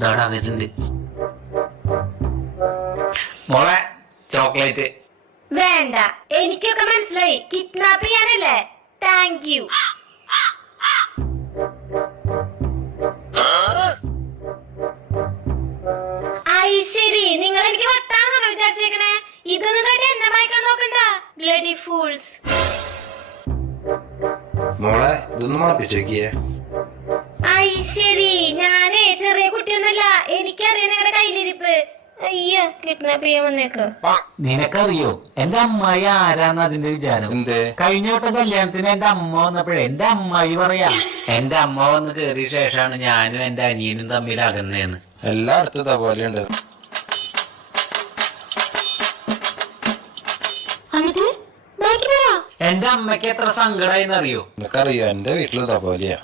ഇതാടാ വരുന്നുണ്ട്. മോളെ ചോക്ലേറ്റ് വേണ്ട, എനിക്കൊക്കെ മനസ്സിലായി. കിഡ്നാപ്പ് ചെയ്യാനല്ലേ? Thank you. ശരി, നിങ്ങൾ എനിക്ക് വട്ടാണെന്നാണ് വിചാരിച്ചേക്കണേ. ഇതൊന്നും കേട്ട് എന്നെ വായിക്കാൻ നോക്കണ്ട. Bloody fools. മോളെ ഇതൊന്നും മുളപ്പിച്ചോക്കിയേ. ശരി, ഞാനേ ചെറിയ കുട്ടിയൊന്നല്ല. എനിക്കറിയാം നിങ്ങളുടെ കയ്യിലിരിപ്പ്. അയ്യോ, കിഡ്നാപ്പ് ചെയ്യാൻ വന്നേക്ക്. നിനക്കറിയോ എന്റെ അമ്മായി ആരാന്ന് അതിന്റെ വിചാരം? കഴിഞ്ഞ വട്ടം കല്യാണത്തിന് എന്റെ അമ്മ വന്നപ്പോഴേ എന്റെ അമ്മായി പറയാ എന്റെ അമ്മ വന്ന് കേറിയ ശേഷമാണ് ഞാനും എന്റെ അനിയനും തമ്മിൽ അകന്നേന്ന്. എല്ലായിടത്തും ഇതേപോലെ ഉണ്ട്. എന്റെ അമ്മയ്ക്ക് എത്ര സങ്കടായിന്നറിയോ? എനിക്കറിയോ, എന്റെ വീട്ടിൽ ഇതേപോലെയാ.